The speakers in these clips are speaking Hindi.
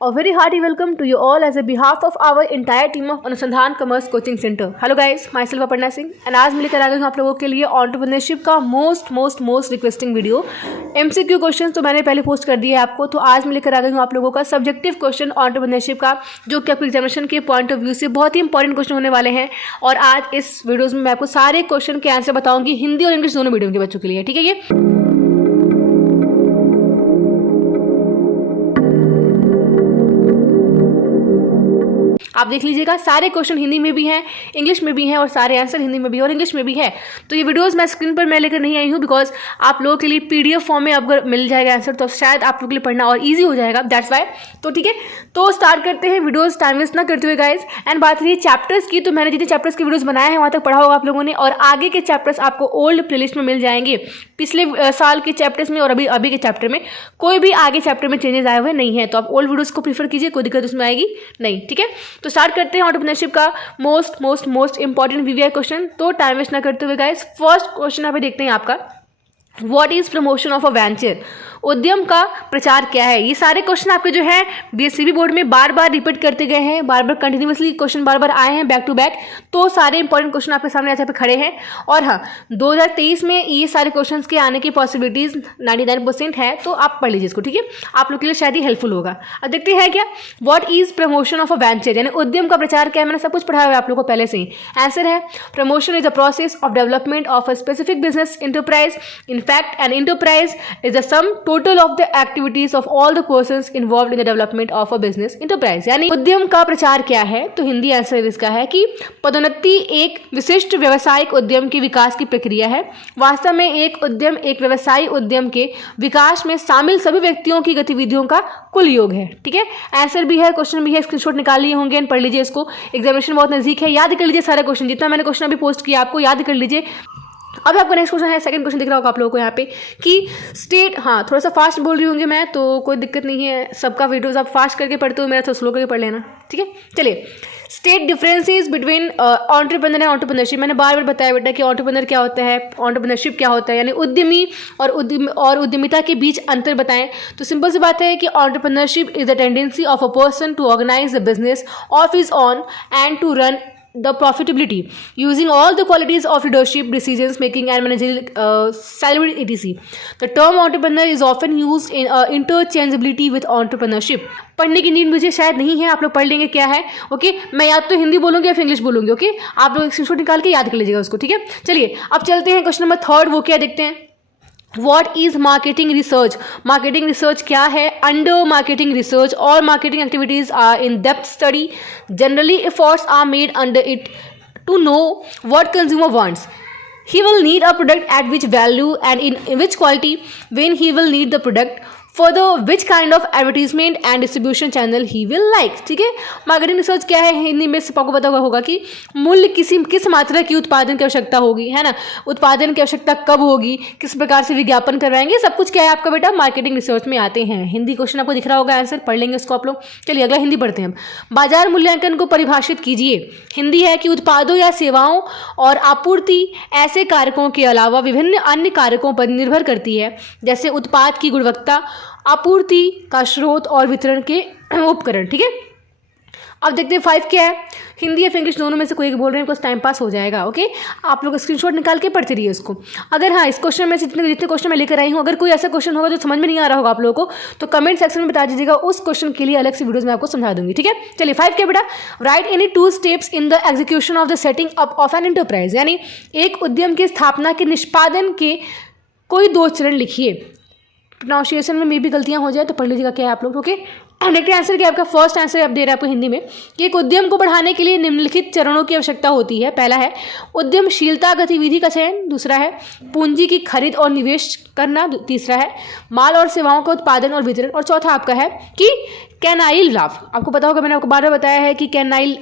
A very hearty welcome to you all as a behalf of our entire team of अनुसंधान commerce coaching centre. Hello guys, my self Aparna Singh and आज मैं लेकर आ गई हूँ आप लोगों के लिए एंटरप्रेन्योरशिप का most requesting video. MCQ question तो मैंने पहले पोस्ट कर दिया है आपको, तो आज मैं लेकर आ गई हूँ आप लोगों का सब्जेक्टिव क्वेश्चन एंटरप्रेन्योरशिप का, जो कि आपके एग्जामिनेशन के पॉइंट ऑफ व्यू से बहुत ही इंपॉर्टेंट क्वेश्चन होने वाले हैं। और आज इस वीडियोज में मैं आपको सारे क्वेश्चन के आंसर बताऊंगी हिंदी और इंग्लिश दोनों मीडियम के बच्चों के लिए। ठीक है, ये आप देख लीजिएगा, सारे क्वेश्चन हिंदी में भी हैं, इंग्लिश में भी हैं और सारे आंसर हिंदी में भी और इंग्लिश में भी है। तो ये वीडियोस मैं स्क्रीन पर मैं लेकर नहीं आई हूँ बिकॉज आप लोगों के लिए पीडीएफ फॉर्म में अगर मिल जाएगा आंसर तो शायद आप लोगों के लिए पढ़ना और ईजी हो जाएगा, दैट्स वाई। तो ठीक है, तो स्टार्ट करते हैं वीडियोस टाइम वेस्ट ना करते हुए गाइज। एंड बात रही चैप्टर्स की, तो मैंने जितने चैप्टर्स के वीडियोस बनाए हैं वहाँ तक पढ़ा होगा आप लोगों ने, और आगे के चैप्टर्स आपको ओल्ड प्लेलिस्ट में मिल जाएंगे। पिछले साल के चैप्टर्स में और अभी के चैप्टर में कोई भी आगे चैप्टर में चेंजेस आए हुए नहीं है, तो आप ओल्ड वीडियोस को प्रीफर कीजिए, कोई दिक्कत उसमें आएगी नहीं। ठीक है, तो स्टार्ट करते हैं एंटरप्रेन्योरशिप का मोस्ट इंपॉर्टेंट वीवीआई क्वेश्चन। तो टाइम वेस्ट ना करते हुए गाइस, फर्स्ट क्वेश्चन यहाँ पे देखते हैं आपका, what is promotion of a venture? उद्यम का प्रचार क्या है? ये सारे क्वेश्चन आपके जो है बीएससीबी बोर्ड में बार बार रिपीट करते गए हैं, बार बार कंटिन्यूसली क्वेश्चन बार बार आए हैं बैक टू बैक, तो सारे इंपॉर्टेंट क्वेश्चन आपके सामने यहाँ पे खड़े हैं। और हाँ, 2023 में ये सारे क्वेश्चन के आने की पॉसिबिलिटीज 99% है, तो आप पढ़ लीजिए इसको। ठीक है, आप लोग के लिए शायद ही हेल्पफुल होगा। अब देखते हैं क्या, what is promotion of a venture, यानी उद्यम का प्रचार क्या है? मैंने सब कुछ पढ़ाया हुआ है आप लोगों को पहले से ही। आंसर है, promotion is a process of development of a specific business enterprise. In fact an enterprise is the sum total of the activities of all the persons involved in the development of a business enterprise। यानी उद्यम का प्रचार क्या है? तो हिंदी आंसर इसका है कि पदोन्नति एक विशिष्ट व्यवसायिक उद्यम के विकास की प्रक्रिया है। वास्तव में एक उद्यम एक व्यवसायिक उद्यम के विकास में शामिल सभी व्यक्तियों की गतिविधियों का कुल योग है। ठीक है, आंसर भी है, क्वेश्चन भी है, स्क्रीनशॉट निकाल लिए होंगे, पढ़ लीजिए इसको। एग्जामिनेशन बहुत नजदीक है, याद कर लीजिए सारा क्वेश्चन, जितना मैंने क्वेश्चन अभी पोस्ट किया आपको याद कर लीजिए। अब आपका नेक्स्ट क्वेश्चन है, सेकंड क्वेश्चन दिख रहा होगा आप लोगों को यहाँ पे कि स्टेट, हाँ थोड़ा सा फास्ट बोल रही होंगी मैं, तो कोई दिक्कत नहीं है, सबका वीडियोस आप फास्ट करके पढ़ते हो, मेरा थोड़ा स्लो करके पढ़ लेना। ठीक है, चलिए, state differences between entrepreneur and entrepreneurship. मैंने बार बार बताया बेटा कि एंटरप्रेन्योर क्या होता है, एंटरप्रेन्योरशिप क्या होता है, यानी उद्यमी और उद्यमिता के बीच अंतर बताएं। तो सिंपल सी बात है कि entrepreneurship is the tendency of a person to organise the business of his own and to run the profitability using all the qualities of leadership, decisions making and managerial salary etc. The term entrepreneur is often used in interchangeability with entrepreneurship। पढ़ने की नीड मुझे शायद नहीं है, आप लोग पढ़ लेंगे क्या है। ओके, मैं या तो हिंदी बोलूंगी या फिर इंग्लिश बोलूंगी। ओके, आप लोग स्क्रीनशॉट निकाल के याद कर लीजिएगा उसको। ठीक है, चलिए अब चलते हैं क्वेश्चन नंबर थर्ड, वो क्या देखते हैं, What is marketing research? Marketing research क्या है? Under marketing research, all marketing activities are in depth study. Generally, efforts are made under it to know what consumer wants. He will need a product at which value and in which quality. When he will need the product, further which kind of advertisement and distribution channel he will like। ठीक है, मार्केटिंग रिसर्च क्या है? हिंदी में सबको पता होगा कि मूल्य किस मात्रा की उत्पादन की आवश्यकता होगी, है ना, उत्पादन की आवश्यकता कब होगी, किस प्रकार से विज्ञापन करवाएंगे, सब कुछ क्या है आपका बेटा मार्केटिंग रिसर्च में आते हैं। हिंदी क्वेश्चन आपको दिख रहा होगा, आंसर पढ़ लेंगे उसको आप लोग। चलिए अगला हिंदी पढ़ते हैं हम। बाजार मूल्यांकन को परिभाषित कीजिए। हिंदी है कि उत्पादों या सेवाओं और आपूर्ति ऐसे कारकों के अलावा विभिन्न अन्य कारकों पर निर्भर करती है, जैसे उत्पाद की गुणवत्ता, आपूर्ति का स्रोत और वितरण के उपकरण। ठीक है, अब देखते हैं 5 क्या है। हिंदी या इंग्लिश दोनों में से कोई एक बोल रहे हैं, कुछ टाइम पास हो जाएगा। ओके, आप लोग स्क्रीनशॉट निकाल के पढ़ते रहिए इसको। अगर हाँ, इस क्वेश्चन में से जितने क्वेश्चन मैं लेकर आई हूँ, अगर कोई ऐसा क्वेश्चन होगा जो समझ में नहीं आ रहा होगा आप लोगों को, तो कमेंट सेक्शन में बता दीजिएगा, उस क्वेश्चन के लिए अलग से वीडियोस में आपको समझा दूंगी। ठीक है, चलिए 5 क्या बेटा, right any 2 steps in the execution of the setting up of an enterprise. यानी एक उद्यम की स्थापना के निष्पादन के कोई 2 चरण लिखिए। प्रोनाउंसिएशन में भी गलतियां हो जाए तो पढ़ लीजिएगा क्या है आप लोग। ओके, नेक्स्ट आंसर क्या आपका, फर्स्ट आंसर आप दे रहे हैं आपको हिंदी में कि एक उद्यम को बढ़ाने के लिए निम्नलिखित चरणों की आवश्यकता होती है। पहला है उद्यमशीलता गतिविधि का चयन, दूसरा है पूंजी की खरीद और निवेश करना, तीसरा है माल और सेवाओं का उत्पादन और वितरण, और चौथा आपका है कि कैनाइल लाभ। आपको पता होगा, मैंने आपको बार बार बताया है कि कैनाइल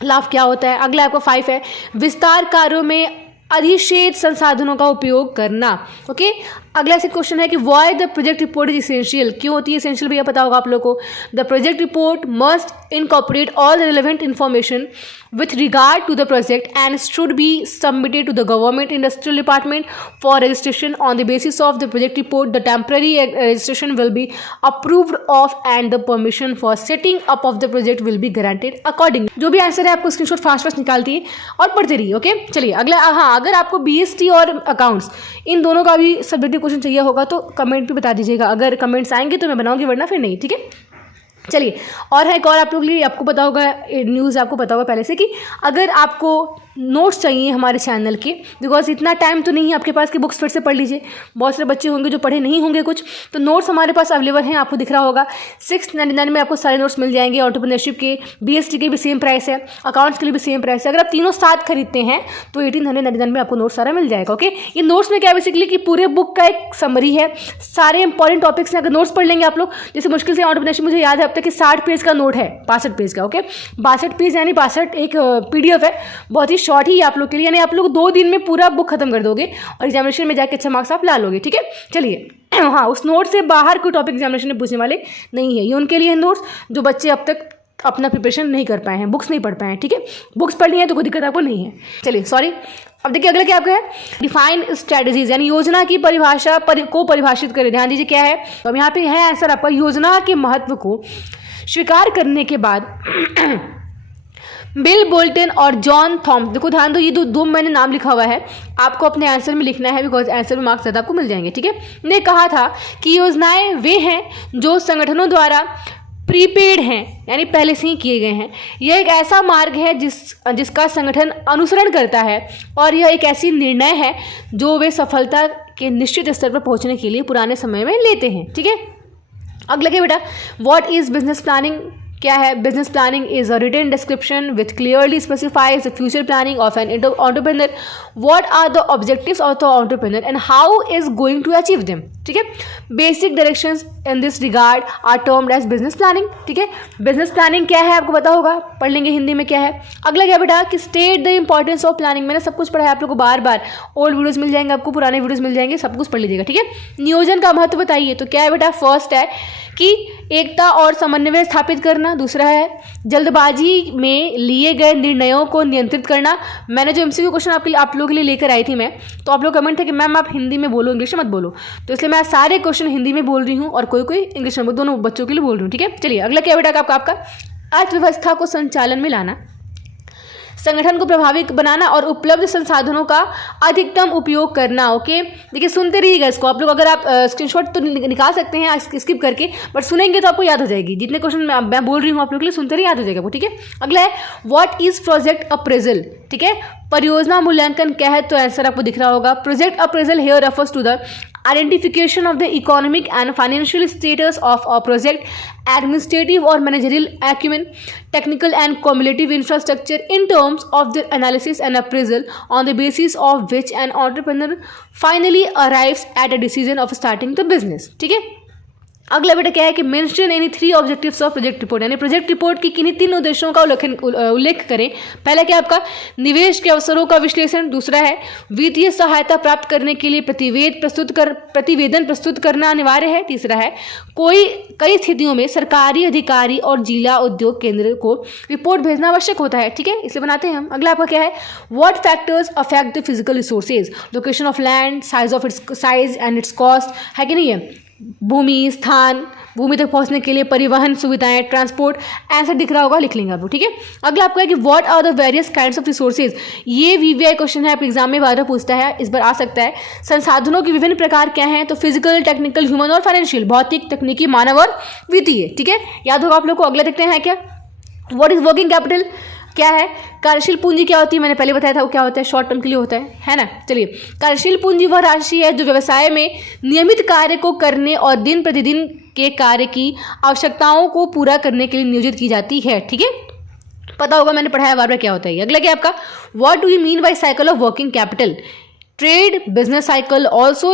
लाभ क्या होता है। अगला आपका 5 है विस्तार कार्यों में अधिशेष संसाधनों का उपयोग करना। ओके, अगला ऐसे क्वेश्चन है कि why the project report is essential, क्यों होती है इसेंशियल भैया पता होगा आप लोग को। The project report must incorporate all the relevant information with regard to the project and should be submitted to the government industrial department for registration. On the basis of the project report, the temporary registration will be approved of and the permission for setting up of the project will be granted accordingly. जो भी आंसर है आपको स्क्रीनशॉट फास्ट निकालती है और पढ़ते रहिए। ओके चलिए अगला, हाँ अगर आपको BST और अकाउंट्स इन दोनों का भी सब्जेक्टिव क्वेश्चन चाहिए होगा तो कमेंट पे बता दीजिएगा, अगर कमेंट्स आएंगे तो मैं बनाऊंगी वरना फिर नहीं, ठीक है। चलिए और है एक और आप लोग लिए, आपको पता होगा न्यूज़, आपको पता होगा पहले से कि अगर आपको नोट्स चाहिए हमारे चैनल के, बिकॉज इतना टाइम तो नहीं है आपके पास कि बुक्स फिर से पढ़ लीजिए, बहुत सारे बच्चे होंगे जो पढ़े नहीं होंगे कुछ, तो नोट्स हमारे पास अवेलेबल हैं, आपको दिख रहा होगा 699 में आपको सारे नोट्स मिल जाएंगे। एंटरप्रेन्योरशिप के, BST के भी सेम प्राइस है, अकाउंट्स के लिए भी सेम प्राइस है। अगर आप तीनों साथ खरीदते हैं तो 1899 में आपको नोट्स सारा मिल जाएगा। ओके ये नोट्स में क्या बेसिकली कि पूरे बुक का एक समरी है, सारे इंपॉर्टेंट टॉपिक्स हैं। अगर नोट्स पढ़ लेंगे आप लोग, जैसे मुश्किल से एंटरप्रेन्योरशिप मुझे याद है अब तक कि 60 पेज का नोट है, 62 पेज का। ओके 62 पेज यानी 62 एक PDF है, बहुत ही शॉर्ट ही आप लोग के लिए, यानी आप लोग 2 दिन में पूरा बुक खत्म कर दोगे और एग्जामिनेशन में जाके अच्छा मार्क्स आप ला लोगे, ठीक है। चलिए हाँ उस नोट से बाहर कोई टॉपिक एग्जामिनेशन में पूछने वाले नहीं है, ये उनके लिए नोट्स जो बच्चे अब तक अपना प्रिपरेशन नहीं कर पाए हैं, बुक्स नहीं पढ़ पाए हैं, ठीक है। बुक्स पढ़नी है तो कोई दिक्कत आपको नहीं है। चलिए सॉरी, अब देखिए अगला क्या आपका है, डिफाइन स्ट्रेटजीज यानी योजना की परिभाषा को परिभाषित करें। ध्यान दीजिए क्या है, तो अब यहाँ पे है आंसर आपका, योजना के महत्व को स्वीकार करने के बाद बिल बोल्टन और जॉन थॉमस, देखो ध्यान दो ये दो मैंने नाम लिखा हुआ है, आपको अपने आंसर में लिखना है बिकॉज आंसर में मार्क्स ज़्यादा आपको मिल जाएंगे, ठीक है। ने कहा था कि योजनाएं वे हैं जो संगठनों द्वारा प्रीपेड हैं यानी पहले से ही किए गए हैं। यह एक ऐसा मार्ग है जिसका संगठन अनुसरण करता है और यह एक ऐसी निर्णय है जो वे सफलता के निश्चित स्तर पर पहुंचने के लिए पुराने समय में लेते हैं, ठीक है। अब लगे बेटा, व्हाट इज बिजनेस प्लानिंग, क्या है business planning is a written description which clearly specifies the future planning of an entrepreneur, what are the objectives of the entrepreneur and how is going to achieve them, ठीक है। Basic directions in this regard are termed as business planning, ठीक है। बिजनेस प्लानिंग क्या है आपको पता होगा, पढ़ लेंगे हिंदी में क्या है। अगला क्या बेटा कि state the importance of planning, मैंने सब कुछ पढ़ा है आप लोग को बार बार, ओल्ड वीडियोज मिल जाएंगे आपको, पुराने वीडियोज मिल जाएंगे, सब कुछ पढ़ लीजिएगा, ठीक है। नियोजन का महत्व बताइए, तो क्या है बेटा, फर्स्ट है कि एकता और समन्वय स्थापित करना, दूसरा है जल्दबाजी में लिए गए निर्णयों को नियंत्रित करना। मैंने जो MCQ क्वेश्चन आप लोगों के लिए लेकर आई थी मैं, तो आप लोग कमेंट थे कि मैम आप हिंदी में बोलो इंग्लिश में मत बोलो, तो इसलिए मैं सारे क्वेश्चन हिंदी में बोल रही हूँ और कोई इंग्लिश में, दोनों बच्चों के लिए बोल रही हूँ, ठीक है। चलिए अगला क्या बेटा आपका अर्थव्यवस्था को संचालन में लाना, संगठन को प्रभावी बनाना और उपलब्ध संसाधनों का अधिकतम उपयोग करना। ओके देखिए सुनते रहिएगा इसको आप लोग, अगर आप स्क्रीनशॉट तो निकाल सकते हैं स्किप करके, बट सुनेंगे तो आपको याद हो जाएगी, जितने क्वेश्चन मैं बोल रही हूँ आप लोग के लिए सुनते रहिए, याद हो जाएगा वो, ठीक है। अगला है व्हाट इज प्रोजेक्ट अप्रेजल, ठीक है। परियोजना मूल्यांकन क्या है, तो आंसर आपको दिख रहा होगा। Project appraisal here refers to the identification of the economic and financial status of a project, administrative or managerial acumen, technical and cumulative infrastructure in terms of the analysis and appraisal on the basis of which an entrepreneur finally arrives at a decision of starting the business, ठीक है। अगला बेटा क्या है कि mention any 3 objectives of project report, यानी प्रोजेक्ट रिपोर्ट की किन्हीं 3 उद्देश्यों का उल्लेख करें। पहला क्या आपका निवेश के अवसरों का विश्लेषण, दूसरा है वित्तीय सहायता प्राप्त करने के लिए प्रतिवेदन प्रस्तुत करना अनिवार्य है, तीसरा है कई स्थितियों में सरकारी अधिकारी और जिला उद्योग केंद्र को रिपोर्ट भेजना आवश्यक होता है, ठीक है, इसे बनाते हैं हम। अगला आपका क्या है what factors affect the physical resources, location of land, size and it's cost, है कि नहीं है, भूमि स्थान, भूमि तक पहुंचने के लिए परिवहन सुविधाएं, ट्रांसपोर्ट, ऐसा दिख रहा होगा, लिख लेंगे आप, ठीक है। अगला आपका है कि what are the various kinds of resources, ये VVI क्वेश्चन है, आप एग्जाम में बार पूछता है, इस बार आ सकता है। संसाधनों के विभिन्न प्रकार क्या हैं, तो फिजिकल, टेक्निकल, ह्यूमन और फाइनेंशियल, भौतिक, तकनीकी, मानव और वित्तीय, ठीक है, याद होगा आप लोग को। अगला देखते हैं क्या व्हाट इज वर्किंग कैपिटल, क्या है कार्यशील पूंजी क्या होती है, मैंने पहले बताया था वो क्या होता है, शॉर्ट टर्म के लिए होता है ना। चलिए कार्यशील पूंजी वह राशि है जो व्यवसाय में नियमित कार्य को करने और दिन प्रतिदिन के कार्य की आवश्यकताओं को पूरा करने के लिए नियोजित की जाती है, ठीक है, पता होगा मैंने पढ़ाया बार बार क्या होता है। अगला क्या आपका what do you mean by cycle of working capital, trade business cycle also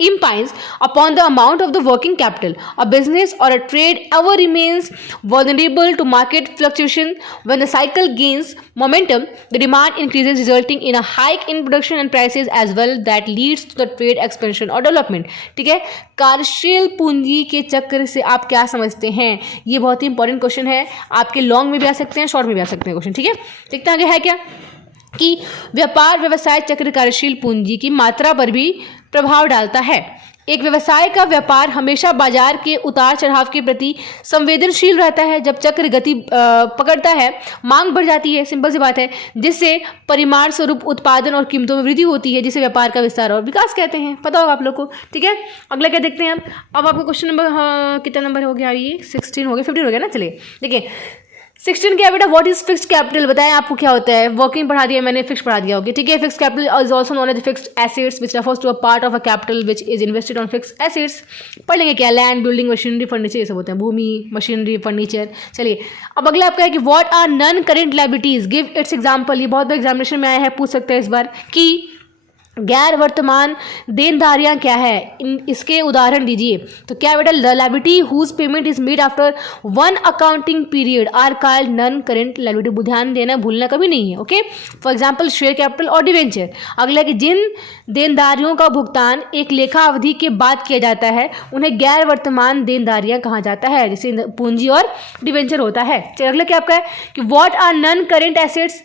impinges upon the amount of the working capital. A business or a trade ever remains vulnerable to market fluctuation. When the cycle gains momentum, the demand increases, resulting in a hike in production and prices as well that leads to the trade expansion or development. ठीक है, कार्यशील पूंजी के चक्र से आप क्या समझते हैं? ये बहुत ही इंपॉर्टेंट क्वेश्चन है, आपके लॉन्ग में भी आ सकते हैं, शॉर्ट में भी आ सकते हैं क्वेश्चन. ठीक है, देखते हैं आगे है क्या कि व्यापार व्यवसाय चक्र कार्यशील पूंजी की मात्रा पर भी प्रभाव डालता है. एक व्यवसाय का व्यापार हमेशा बाजार के उतार चढ़ाव के प्रति संवेदनशील रहता है. जब चक्र गति पकड़ता है, मांग बढ़ जाती है, सिंपल सी बात है, जिससे परिमाण स्वरूप उत्पादन और कीमतों में वृद्धि होती है, जिसे व्यापार का विस्तार और विकास कहते हैं. पता होगा आप लोग को. ठीक है, अगला क्या देखते हैं हम. अब आपका क्वेश्चन नंबर कितना नंबर हो गया? ये 16 हो गया, 15 हो गया ना. चलिए देखिए 16 क्या बेटा, व्हाट इज फिक्स्ड कैपिटल? बताएं आपको क्या होता है. वर्किंग पढ़ा दिया मैंने, फिक्स पढ़ा दिया. ओके, ठीक है. Fixed capital is also known as fixed assets which refers to a part of a capital which is invested on fixed assets. पढ़ लेंगे क्या, लैंड, बिल्डिंग, मशीनरी, फर्नीचर, ये सब होते हैं. भूमि, मशीनरी, फर्नीचर. चलिए अब अगला आपका है कि what are non current liabilities, give its example. ये बहुत बार एग्जामिनेशन में आया है, पूछ सकते हैं इस बार कि गैर वर्तमान देनदारियां क्या है, इसके उदाहरण दीजिए. तो क्या बेटा, liability whose payment is made after one accounting period are called non current liability. ध्यान देना, भूलना कभी नहीं है. Okay, for example share capital और डिवेंचर. अगला कि जिन देनदारियों का भुगतान एक लेखा अवधि के बाद किया जाता है उन्हें गैर वर्तमान देनदारियां कहा जाता है, जैसे पूंजी और डिवेंचर होता है. चलिए अगला क्या आपका है कि what are non current assets.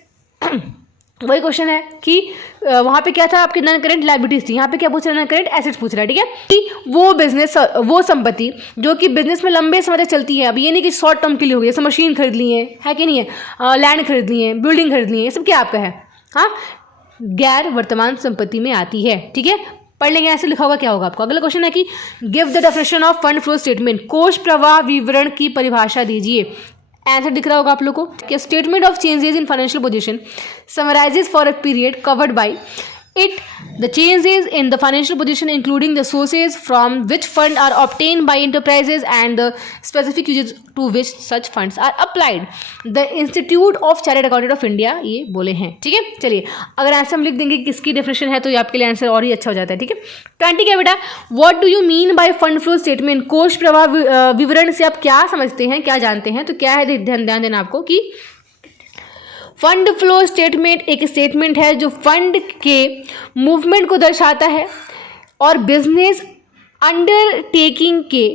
वही क्वेश्चन है कि वहाँ पे क्या था, आपकी नॉन करेंट लायबिलिटीज थी, यहाँ पे क्या पूछ रहा है, नॉन करेंट एसेट्स पूछ रहा है. ठीक है, कि वो बिजनेस, वो संपत्ति जो कि बिजनेस में लंबे समय तक चलती है. अब ये नहीं कि शॉर्ट टर्म के लिए हो गई, जैसे मशीन खरीद ली है कि नहीं है, लैंड खरीद ली है, बिल्डिंग खरीद ली है, ये सब क्या आपका है, हाँ, गैर वर्तमान संपत्ति में आती है. ठीक है, पढ़ लेंगे, ऐसे लिखा होगा क्या होगा आपको. अगला क्वेश्चन है कि give the definition of fund flow statement. कोष प्रवाह विवरण की परिभाषा दीजिए. आंसर दिख रहा होगा आप लोग को. Statement of changes in financial position summarises for a period covered by it the changes in the financial position including the sources from which funds are obtained by enterprises and the specific uses to which such funds are applied. The Institute of Chartered Accountants of India ये बोले हैं. ठीक है, चलिए अगर आंसर हम लिख देंगे किसकी डेफिनेशन है तो ये आपके लिए आंसर और ही अच्छा हो जाता है. ठीक है, 20 क्या बेटा, what do you mean by fund flow statement. कोष प्रवाह विवरण से आप क्या समझते हैं, क्या जानते हैं. तो क्या है, ध्यान देना आपको कि फंड फ्लो स्टेटमेंट एक स्टेटमेंट है जो फंड के मूवमेंट को दर्शाता है और बिजनेस अंडरटेकिंग के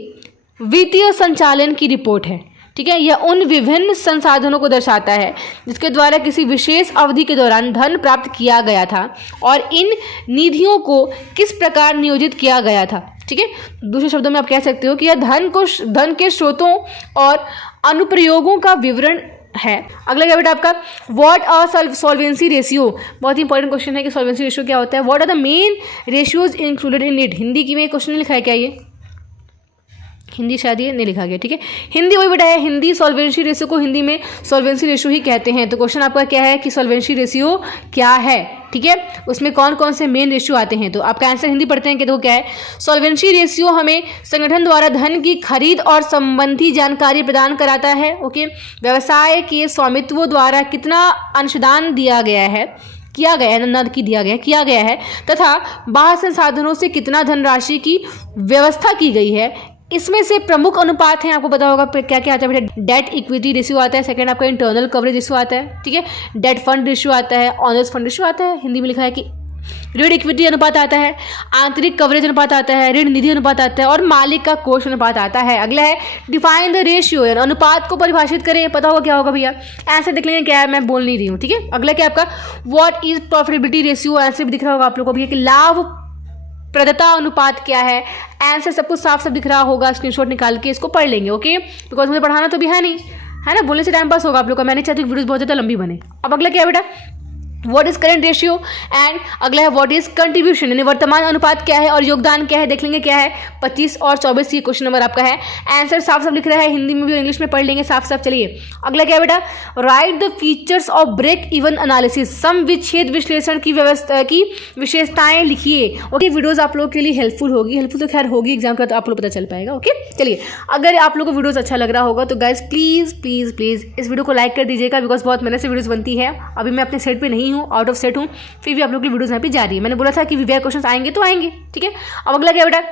वित्तीय संचालन की रिपोर्ट है. ठीक है, यह उन विभिन्न संसाधनों को दर्शाता है जिसके द्वारा किसी विशेष अवधि के दौरान धन प्राप्त किया गया था और इन निधियों को किस प्रकार नियोजित किया गया था. ठीक है, दूसरे शब्दों में आप कह सकते हो कि यह धन के स्रोतों और अनुप्रयोगों का विवरण है. अगला क्या बेटा आपका, व्हाट आर सॉल्वेंसी रेशियो. बहुत ही इंपॉर्टेंट क्वेश्चन है कि सॉल्वेंसी रेशियो क्या होता है. What are the main ratios included in it. Hindi की में क्वेश्चन लिखा है क्या, ये हिंदी शायद ये नहीं लिखा गया. ठीक है, हिंदी वही बेटा है, हिंदी सॉल्वेंसी रेशियो को हिंदी में सॉल्वेंसी रेशियो ही कहते हैं. तो क्वेश्चन आपका क्या है कि सॉल्वेंसी रेशियो क्या है. ठीक है, उसमें कौन कौन से मेन रेशियो आते हैं. तो आपका आंसर हिंदी पढ़ते हैं कि तो क्या है, सॉल्वेंसी रेशियो हमें संगठन द्वारा धन की खरीद और संबंधी जानकारी प्रदान कराता है. ओके, व्यवसाय के स्वामित्व द्वारा कितना अंशदान दिया गया है, किया गया है, न कि दिया गया, किया गया है, तथा बाह्य संसाधनों से कितना धनराशि की व्यवस्था की गई है. इसमें से प्रमुख अनुपात हैं, आपको पता होगा क्या क्या आता है बेटा. डेट इक्विटी रेशियो आता है, सेकंड आपका इंटरनल कवरेज रेशियो आता है. ठीक है, डेट फंड रेशियो आता है, ऑनर्स फंड रेशियो आता है. हिंदी में लिखा है कि ऋण इक्विटी अनुपात आता है, आंतरिक कवरेज अनुपात आता है, ऋण निधि अनुपात आता है और मालिक का कोष अनुपात आता है. अगला है डिफाइन द रेशियो, अनुपात को परिभाषित करें. पता होगा क्या होगा भैया, आंसर देख लेंगे क्या है, मैं बोल नहीं रही हूँ. ठीक है, अगला क्या आपका, what is profitability ratio. Answer भी दिख रहा होगा आप लोगों को भैया कि लाभ प्रदता अनुपात क्या है. आंसर सब कुछ साफ साफ दिख रहा होगा, स्क्रीनशॉट निकाल के इसको पढ़ लेंगे. ओके, बिकॉज मुझे पढ़ाना तो भी है नहीं, है ना, बोलने से टाइम पास होगा आप लोग का. मैंने चाहती हूँ वीडियोस बहुत ज़्यादा लंबी बने. अब अगला क्या है बेटा, what is current ratio and अगला है व्हाट इज कंट्रीब्यूशन, यानी वर्तमान अनुपात क्या है और योगदान क्या है. देख लेंगे क्या है, 25 और 24 ये क्वेश्चन नंबर आपका है. आंसर साफ साफ लिख रहा है, हिंदी में भी इंग्लिश में पढ़ लेंगे साफ साफ. चलिए अगला क्या है बेटा, write the features of break even analysis. सम विच्छेद विश्लेषण की व्यवस्था की विशेषताएं लिखिए. ओके, वीडियोज आप लोगों के लिए हेल्पफुल होगी, हेल्पफुल तो खैर होगी, एग्जाम का तो आप लोग पता चल पाएगा. ओके, चलिए अगर आप लोग को वीडियोज अच्छा लग रहा होगा तो गाइज प्लीज़ प्लीज़ प्लीज़ इस वीडियो को लाइक कर दीजिएगा, बिकॉज बहुत मेहनत से वीडियोज बनती है. अभी मैं अपने सेट पर नहीं नहीं हूँ, आउट ऑफ सेट हूँ, फिर भी आप लोग की वीडियोज़ यहाँ पे जा रही है। मैंने बोला था कि वीवीआई क्वेश्चन आएंगे तो आएंगे, ठीक है। अब अगला क्या बेटा,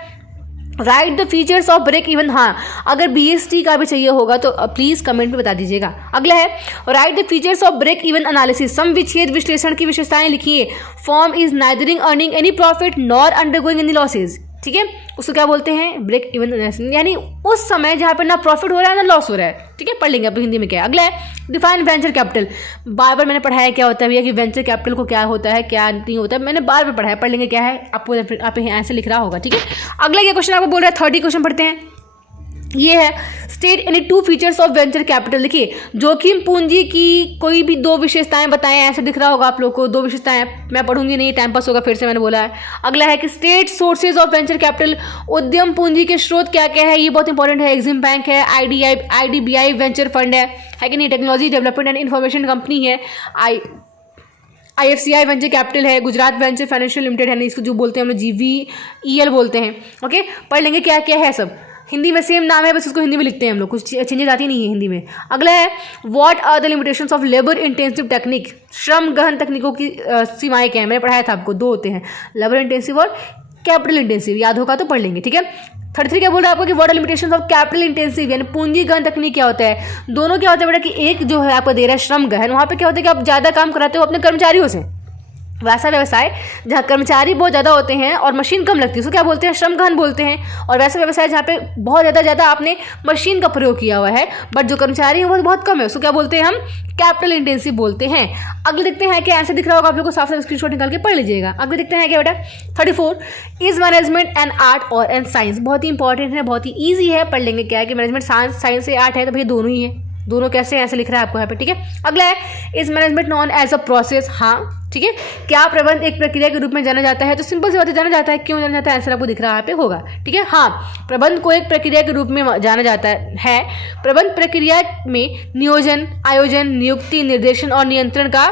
write the features of break even. हाँ, अगर बीएसटी का भी चाहिए होगा तो प्लीज़ कमेंट में बता दीजिएगा। अगला है write the features of break even analysis. सम विच्छेद विश्लेषण की विशेषताएं लिखिए। Firm is neither earning any profit nor undergoing any losses, ठीक है। उसको क्या बोलते हैं, ब्रेक इवन एनालिसिस, यानी उस समय जहाँ पर ना प्रॉफिट हो रहा है ना लॉस हो रहा है, ठीक है। पढ़ लेंगे आप हिंदी में क्या है। अगला है डिफाइन वेंचर कैपिटल। बार बार मैंने पढ़ाया क्या होता है भैया कि वेंचर कैपिटल को क्या होता है क्या नहीं होता है, मैंने बार बार पढ़ाया, पढ़ लेंगे क्या है, आपको आप ऐसे लिख रहा होगा, ठीक है। अगला क्या क्वेश्चन आपको बोल रहा है, 30 क्वेश्चन पढ़ते हैं। ये है state any 2 features of venture capital. देखिए जोखिम पूंजी की कोई भी 2 विशेषताएं बताएं, ऐसे दिख रहा होगा आप लोग को 2 विशेषताएं। मैं पढ़ूंगी नहीं, टाइम पास होगा, फिर से मैंने बोला है। अगला है कि state sources of venture capital. उद्यम पूंजी के स्रोत क्या क्या है, ये बहुत इंपॉर्टेंट है। एग्जिम बैंक है, IDBI वेंचर फंड है कि नहीं, technology development and information company है, IFCI वेंचर कैपिटल है, गुजरात वेंचर फाइनेंशियल लिमिटेड है, इसको जो बोलते हैं हम लोग GVEL बोलते हैं, ओके। पढ़ लेंगे क्या क्या है सब। हिंदी में सेम नाम है, बस उसको हिंदी में लिखते हैं हम लोग, कुछ चेंजेस आती नहीं है हिंदी में। अगला है what are the limitations of labour intensive technique. श्रम गहन तकनीकों की सीमाएं क्या है, मैंने पढ़ाया था आपको, 2 होते हैं, लेबर इंटेंसिव और कैपिटल इंटेंसिव, याद होगा तो पढ़ लेंगे, ठीक है। 33 क्या बोल रहा है आपको कि what are limitations of capital intensive, यानी पूंजी गहन तकनीक क्या होता है। दोनों क्या होता है बेटा कि एक जो है आपको दे रहा है श्रम गहन, वहाँ पे क्या होता है कि आप ज़्यादा काम कराते हो अपने कर्मचारियों से। वैसा व्यवसाय जहाँ कर्मचारी बहुत ज़्यादा होते हैं और मशीन कम लगती है उसको क्या बोलते हैं, श्रम गहन बोलते हैं। और वैसा व्यवसाय जहाँ पे बहुत ज़्यादा आपने मशीन का प्रयोग किया हुआ है बट जो कर्मचारी है वो बहुत कम है, उसको क्या बोलते हैं हम, कैपिटल इंटेंसिव बोलते हैं। अगले देखते हैं क्या आंसर दिख रहा होगा आप लोग को, साफ साफ स्क्रीनशॉट निकाल के पढ़ लीजिएगा। अगले देखते हैं क्या बेटा 34, इज मैनेजमेंट एंड आर्ट और एंड साइंस। बहुत ही इंपॉर्टेंट है, बहुत ही ईजी है, पढ़ लेंगे क्या है कि मैनेजमेंट साइंस से आर्ट है तो भैया दोनों ही है, दोनों कैसे ऐसे लिख रहा है आपको यहाँ पे, ठीक है। अगला है is management known as a process. हाँ ठीक है, क्या प्रबंध एक प्रक्रिया के रूप में जाना जाता है, तो सिंपल सी बात है जाना जाता है। क्यों जाना जाता है, आंसर आपको दिख रहा है पे होगा, ठीक है। हाँ, प्रबंध को एक प्रक्रिया के रूप में जाना जाता है। प्रबंध प्रक्रिया में नियोजन, आयोजन, नियुक्ति, निर्देशन और नियंत्रण का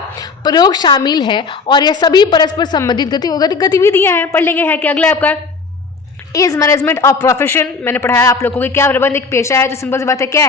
प्रयोग शामिल है और यह सभी परस्पर संबंधित गतिविधियां हैं। पढ़ लेंगे है कि अगला आपका इज मैनेजमेंट ऑफ प्रोफेशन। मैंने पढ़ाया आप लोगों को क्या प्रबंध एक पेशा है, तो सिंपल सी बात है क्या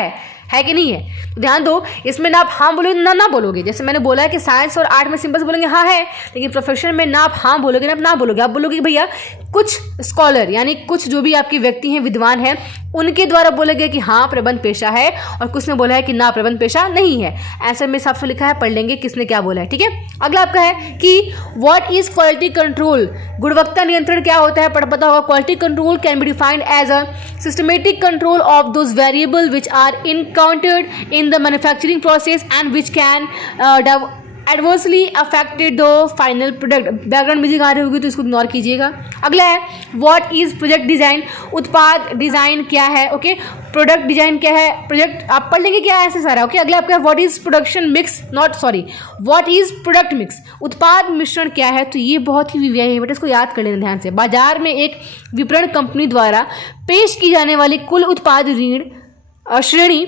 है कि नहीं है। तो ध्यान दो, इसमें ना आप हाँ बोलोगे ना बोलोगे। जैसे मैंने बोला है कि साइंस और आर्ट में सिंपल से बोलेंगे हाँ है, लेकिन प्रोफेशन में ना आप हाँ बोलोगे ना आप ना बोलोगे। आप बोलोगे कि भैया कुछ स्कॉलर यानी कुछ जो भी आपके व्यक्ति हैं, विद्वान हैं, उनके द्वारा बोलेगे कि हाँ प्रबंध पेशा है, और कुछ ने बोला है कि ना प्रबंध पेशा नहीं है। आंसर में साफ लिखा है, पढ़ लेंगे किसने क्या बोला है, ठीक है। अगला आपका है कि व्हाट इज क्वालिटी कंट्रोल। गुणवत्ता नियंत्रण क्या होता है, पता होगा। Quality control can be defined as a systematic control of those variable which are encountered in the manufacturing process and which can adversely affected the final product। Background music आ रही होगी तो इसको इग्नोर कीजिएगा। अगला है व्हाट इज प्रोजेक्ट डिजाइन। उत्पाद डिजाइन क्या है, ओके। प्रोडक्ट डिजाइन क्या है, प्रोजेक्ट आप पढ़ लेंगे क्या है ऐसे सारा, ओके। अगला आपका what is production mix, what is product mix. उत्पाद मिश्रण क्या है, तो ये बहुत ही वीवीआई है बेटा, इसको याद कर लेना ध्यान से। बाजार में एक विपणन कंपनी द्वारा पेश की जाने वाली कुल उत्पाद ऋण श्रेणी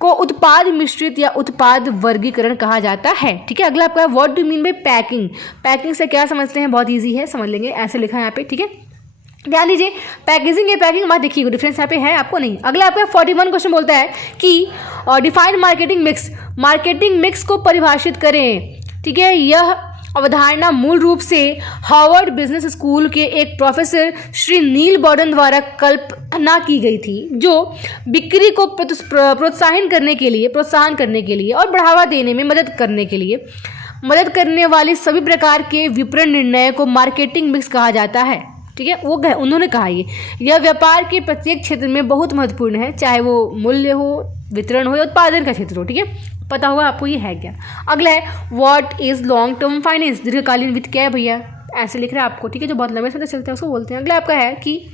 को उत्पाद मिश्रित या उत्पाद वर्गीकरण कहा जाता है, ठीक है। अगला आपका what do mean by packing. Packing से क्या समझते हैं, बहुत इजी है, समझ लेंगे, ऐसे लिखा है यहाँ पे, ठीक है। ध्यान दीजिए, पैकेजिंग या पैकिंग बात देखिए, डिफरेंस यहाँ पे है आपको नहीं। अगला आपका 41 क्वेश्चन बोलता है कि define marketing mix. Marketing mix को परिभाषित करें, ठीक है। यह अवधारणा मूल रूप से हार्वर्ड बिजनेस स्कूल के एक प्रोफेसर श्री नील बॉर्डन द्वारा कल्पना की गई थी, जो बिक्री को प्रोत्साहन करने के लिए और बढ़ावा देने में मदद करने वाले सभी प्रकार के विपणन निर्णय को मार्केटिंग मिक्स कहा जाता है, ठीक है। वो उन्होंने कहा यह व्यापार के प्रत्येक क्षेत्र में बहुत महत्वपूर्ण है, चाहे वो मूल्य हो, वितरण हो या उत्पादन का क्षेत्र हो, ठीक है। पता होगा आपको ये है क्या। अगला है what is long term finance. दीर्घकालीन वित्त क्या है भैया, ऐसे लिख रहे हैं आपको, ठीक है, जो बहुत लंबे समय चलते हैं उसको बोलते हैं। अगला आपका है कि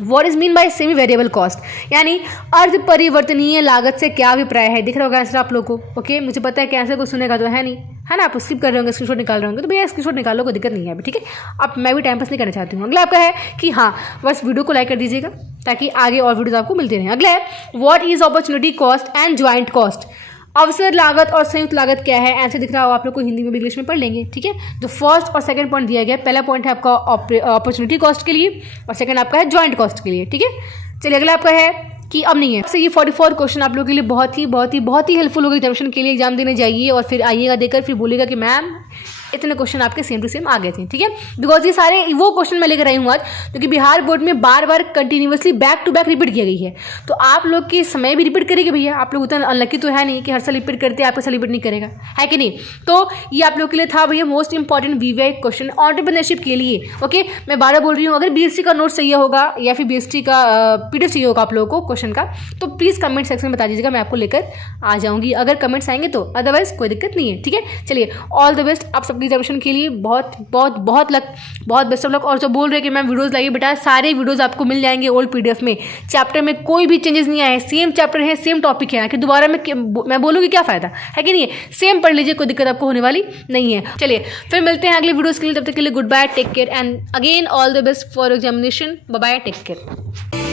what is mean by semi variable cost, यानी अर्ध परिवर्तनीय लागत से क्या अभिप्राय है। दिख रहा होगा आंसर आप लोग को, ओके। मुझे पता है कि आंसर को सुनेगा तो है नहीं, है ना, आप स्किप कर रहे होंगे, स्क्रीनशॉट निकाल रहे होंगे, तो भैया स्क्रीनशॉट निकाल लो, कोई दिक्कत नहीं है अभी, ठीक है। अब मैं भी टाइम पास नहीं करना चाहती हूँ। अगला आपका है कि हाँ बस वीडियो को लाइक कर दीजिएगा ताकि आगे और वीडियोज आपको मिलते रहें। अगला है what is opportunity cost and joint cost. अवसर लागत और संयुक्त लागत क्या है, आंसर दिख रहा हो आप लोग को, हिंदी में भी इंग्लिश में पढ़ लेंगे, ठीक है। जो फर्स्ट और सेकंड पॉइंट दिया गया, पहला पॉइंट है आपका अपॉर्चुनिटी कॉस्ट के लिए और सेकंड आपका है ज्वाइंट कॉस्ट के लिए, ठीक है। चलिए अगला आपका है कि अब नहीं है। से ये 44 क्वेश्चन आप लोगों के लिए बहुत ही हेल्पफुल होगा एग्जामिनेशन के लिए। एग्जाम देने जाइए और फिर आइएगा देकर फिर बोलेगा कि मैम इतने क्वेश्चन आपके सेम टू सेम आ गए थे, ठीक है। बिकॉज ये सारे वो क्वेश्चन मैं लेकर आई हूँ आज, क्योंकि बिहार बोर्ड में बार बार continuously back to back repeat किया गई है। तो आप लोग के समय भी रिपीट करेगी भैया, आप लोग उतना अनलकी तो है नहीं कि हर साल रिपीट करते हैं आपका साल रिपीट नहीं करेगा, है कि नहीं। तो ये आप लोग के लिए था भैया most important VVI question entrepreneurship के लिए। ओके, मैं बार बोल रही हूँ, अगर बीएसटी का नोट चाहिए होगा या फिर बीएसटी का पीडीएफ चाहिए होगा आप लोगों को क्वेश्चन का, तो प्लीज़ कमेंट सेक्शन में बता दीजिएगा, मैं आपको लेकर आ जाऊँगी अगर कमेंट्स आएंगे तो, अदरवाइज कोई दिक्कत नहीं है, ठीक है। चलिए, ऑल द बेस्ट आप सबकी एग्जामिनेशन के लिए, बहुत बेस्ट ऑफ लक। और जो बोल रहे हैं कि मैम वीडियोस लाइए, बेटा सारे वीडियोस आपको मिल जाएंगे ओल्ड पीडीएफ में। चैप्टर में कोई भी चेंजेस नहीं आए, सेम चैप्टर है, सेम टॉपिक है, कि दोबारा मैं बोलूँगी क्या फ़ायदा है कि नहीं है। सेम पढ़ लीजिए, कोई दिक्कत आपको होने वाली नहीं है। चलिए फिर मिलते हैं अगले वीडियोज़ के लिए, तब तक के लिए good bye, take care and again all the best for examination. Bye bye, take care.